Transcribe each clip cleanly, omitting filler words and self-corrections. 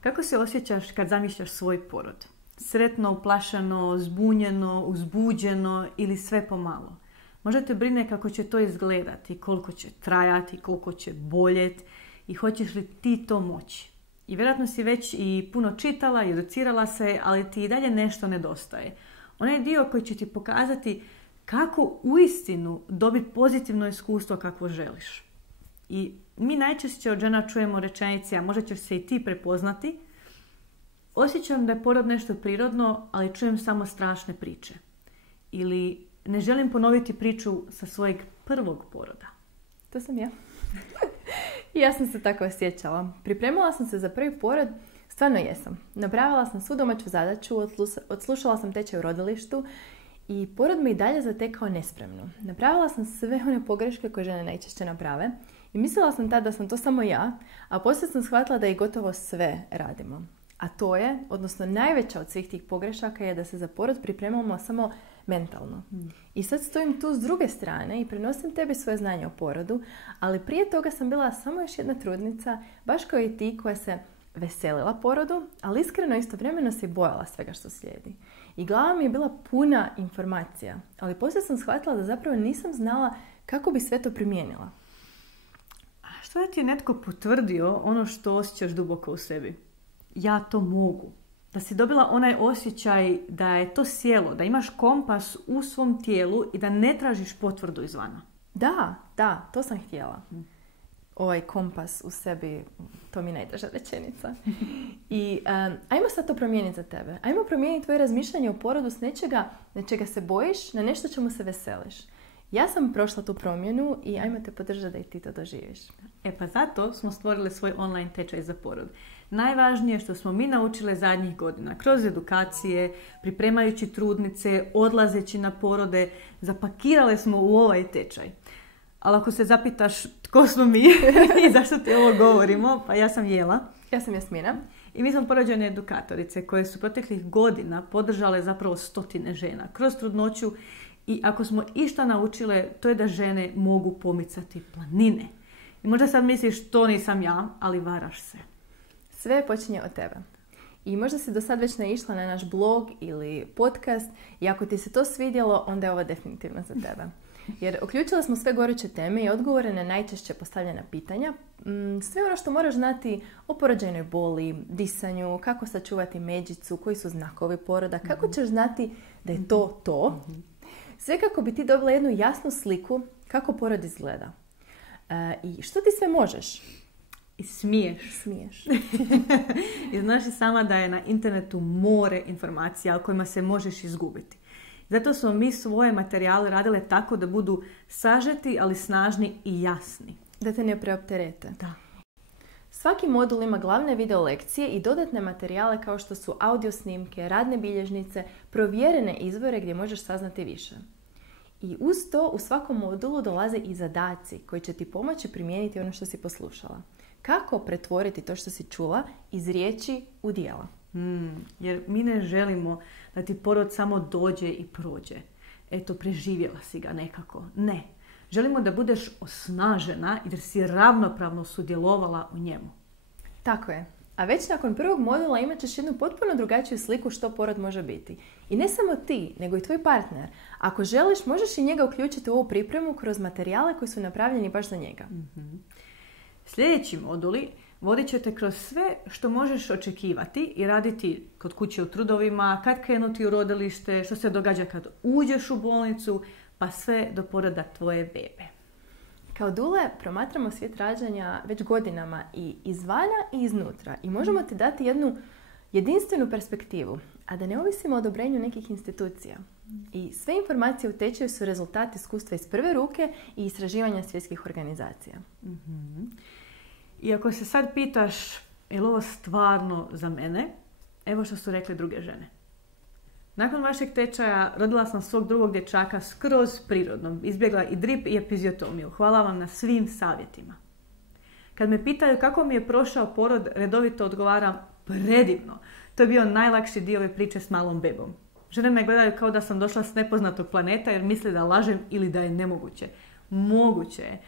Kako se osjećaš kad zamišljaš svoj porod? Sretno, uplašeno, zbunjeno, uzbuđeno ili sve pomalo? Možda te brine kako će to izgledati, koliko će trajati, koliko će boljeti i hoćeš li ti to moći. I vjerojatno si već i puno čitala i educirala se, ali ti i dalje nešto nedostaje. Onaj dio koji će ti pokazati kako uistinu dobiti pozitivno iskustvo kakvo želiš. I mi najčešće od žena čujemo rečenice, a možda ćeš se i ti prepoznati. Osjećam da je porod nešto prirodno, ali čujem samo strašne priče. Ili ne želim ponoviti priču sa svojeg prvog poroda. To sam ja. Ja sam se tako osjećala. Pripremala sam se za prvi porod, stvarno jesam. Napravila sam svu domaću zadaću, odslušala sam tečaj u rodilištu i porod me i dalje zatekao nespremnu. Napravila sam sve one pogreške koje žene najčešće naprave i mislila sam tada da sam to samo ja, a poslije sam shvatila da i gotovo sve radimo. A to je, odnosno najveća od svih tih pogrešaka je da se za porod pripremamo samo mentalno. I sad stojim tu s druge strane i prenosim tebi svoje znanje o porodu, ali prije toga sam bila samo još jedna trudnica, baš kao i ti, koja se veselila porodu, ali iskreno istovremeno se bojala svega što slijedi. I glava mi je bila puna informacija, ali poslije sam shvatila da zapravo nisam znala kako bi sve to primijenila. A što da ti je netko potvrdio ono što osjećaš duboko u sebi? Ja to mogu. Da si dobila onaj osjećaj da je to sjelo, da imaš kompas u svom tijelu i da ne tražiš potvrdu izvana. Da, to sam htjela. Ovaj kompas u sebi, to mi je najdraža rečenica. I ajmo sad to promijeniti za tebe. Ajmo promijeniti tvoje razmišljanje o porodu s nečega na čega se bojiš, na nešto čemu se veseliš. Ja sam prošla tu promjenu i ajmo te podržati da i ti to doživiš. Pa zato smo stvorili svoj online tečaj za porod. Najvažnije što smo mi naučile zadnjih godina, kroz edukacije, pripremajući trudnice, odlazeći na porode, zapakirale smo u ovaj tečaj. Ali ako se zapitaš tko smo mi i zašto ti ovo govorimo, pa ja sam Jela. Ja sam Jasmina. I mi smo porođene edukatorice koje su proteklih godina podržale zapravo 100 žena kroz trudnoću. I ako smo išta naučile, to je da žene mogu pomicati planine. I možda sad misliš, to nisam ja, ali varaš se. Sve počinje od tebe. I možda si do sad već naišla na naš blog ili podcast i ako ti se to svidjelo, onda je ovo definitivno za tebe. Jer uključila smo sve goruće teme i odgovore na najčešće postavljena pitanja. Sve ono što moraš znati o porođajnoj boli, disanju, kako sačuvati međicu, koji su znakovi poroda, kako ćeš znati da je to. Sve kako bi ti dobila jednu jasnu sliku kako porod izgleda. I što ti sve možeš? I smiješ. I znaš i sama da je na internetu more informacija o kojima se možeš izgubiti. Zato smo mi svoje materijale radile tako da budu sažeti, ali snažni i jasni. Da te ne preopterete. Da. Svaki modul ima glavne video lekcije i dodatne materijale kao što su audio snimke, radne bilježnice, provjerene izvore gdje možeš saznati više. I uz to u svakom modulu dolaze i zadaci koji će ti pomoći primijeniti ono što si poslušala. Kako pretvoriti to što si čula iz riječi u djela? Jer mi ne želimo da ti porod samo dođe i prođe. Eto, preživjela si ga nekako. Ne. Želimo da budeš osnažena i da si ravnopravno sudjelovala u njemu. Tako je. A već nakon prvog modula imat ćeš jednu potpuno drugačiju sliku što porod može biti. I ne samo ti, nego i tvoj partner. Ako želiš, možeš i njega uključiti u ovu pripremu kroz materijale koji su napravljeni baš za njega. Sljedeći moduli vodit će te kroz sve što možeš očekivati i raditi kod kuće u trudovima, kad krenuti u rodilište, što se događa kad uđeš u bolnicu, pa sve do poroda tvoje bebe. Kao dule promatramo svijet rađanja već godinama i izvana i iznutra i možemo ti dati jednu jedinstvenu perspektivu, a da ne ovisimo o odobrenju nekih institucija. I sve informacije u tečaju su rezultat iskustva iz prve ruke i istraživanja svjetskih organizacija. I ako se sad pitaš, je li ovo stvarno za mene? Evo što su rekli druge žene. Nakon vašeg tečaja rodila sam svog drugog dječaka skroz prirodno. Izbjegla i drip i epiziotomiju. Hvala vam na svim savjetima. Kad me pitaju kako mi je prošao porod, redovito odgovaram predivno. To je bio najlakši dio ove priče s malom bebom. Žene me gledaju kao da sam došla s nepoznatog planeta jer misle da lažem ili da je nemoguće. Moguće je.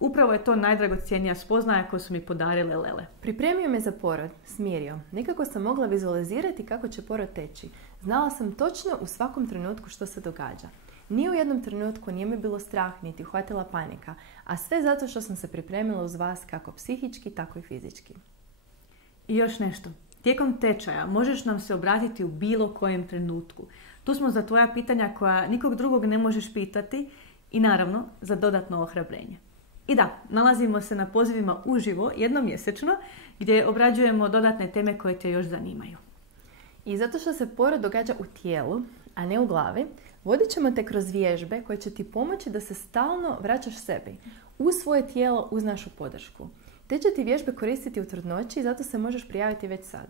Upravo je to najdragocjenija spoznaja koju su mi podarile lele. Pripremio me za porod, smirio. Nekako sam mogla vizualizirati kako će porod teći. Znala sam točno u svakom trenutku što se događa. Nije u jednom trenutku nije mi bilo strah, niti uhvatila panika, a sve zato što sam se pripremila uz vas kako psihički, tako i fizički. I još nešto. Tijekom tečaja možeš nam se obratiti u bilo kojem trenutku. Tu smo za tvoja pitanja koja nikog drugog ne možeš pitati i naravno za dodatno ohrabrenje. I da, nalazimo se na pozivima uživo jednom mjesečno gdje obrađujemo dodatne teme koje te još zanimaju. I zato što se porod događa u tijelu, a ne u glavi, vodit ćemo te kroz vježbe koje će ti pomoći da se stalno vraćaš sebi, u svoje tijelo, uz našu podršku. Te će ti vježbe koristiti u trudnoći i zato se možeš prijaviti već sad.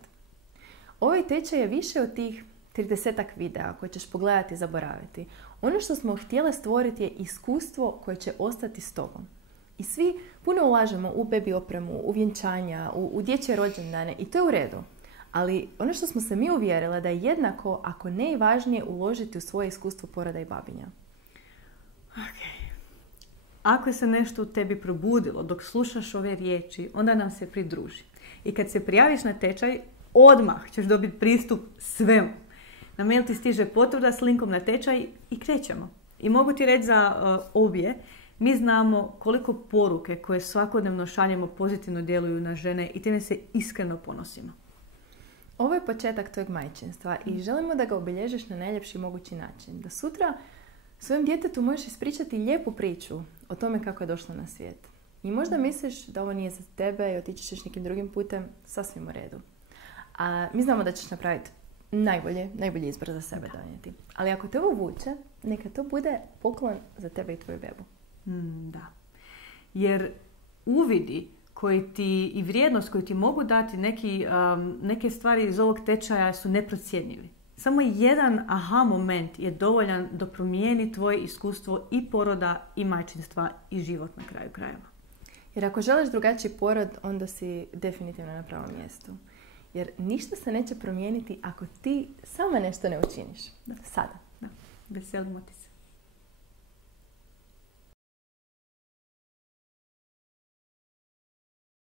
Ovaj tečaj je više od tih 30 videa koje ćeš pogledati i zaboraviti. Ono što smo htjele stvoriti je iskustvo koje će ostati s tobom. I svi puno ulažemo u bebi opremu, u vjenčanja, u dječje rođendane i to je u redu. Ali ono što smo se mi uvjerile da je jednako, ako ne i važnije, uložiti u svoje iskustvo poroda i babinja. Okay. Ako se nešto u tebi probudilo dok slušaš ove riječi, onda nam se pridruži. I kad se prijaviš na tečaj, odmah ćeš dobiti pristup svemu. Na mail ti stiže potvrda s linkom na tečaj i krećemo. I mogu ti reći za obje, mi znamo koliko poruke koje svakodnevno šaljemo pozitivno djeluju na žene i time se iskreno ponosimo. Ovo je početak tvojeg majčinstva i želimo da ga obilježiš na najljepši mogući način. Da sutra svojem djetetu možeš ispričati lijepu priču o tome kako je došlo na svijet. I možda misliš da ovo nije za tebe i otići ćeš nekim drugim putem, sasvim u redu. A mi znamo da ćeš napraviti najbolji izbor za sebe donijeti. Ali ako te ovo vuče, neka to bude poklon za tebe i tvoju bebu. Da. Jer uvidi koji ti i vrijednost koju ti mogu dati neke stvari iz ovog tečaja su neprocjenjivi. Samo jedan aha moment je dovoljan da promijeni tvoje iskustvo i poroda i majčinstva i život na kraju krajeva. Jer ako želiš drugačiji porod, onda si definitivno na pravom mjestu. Jer ništa se neće promijeniti ako ti sama nešto ne učiniš. Sada. Da. Veselimo ti se.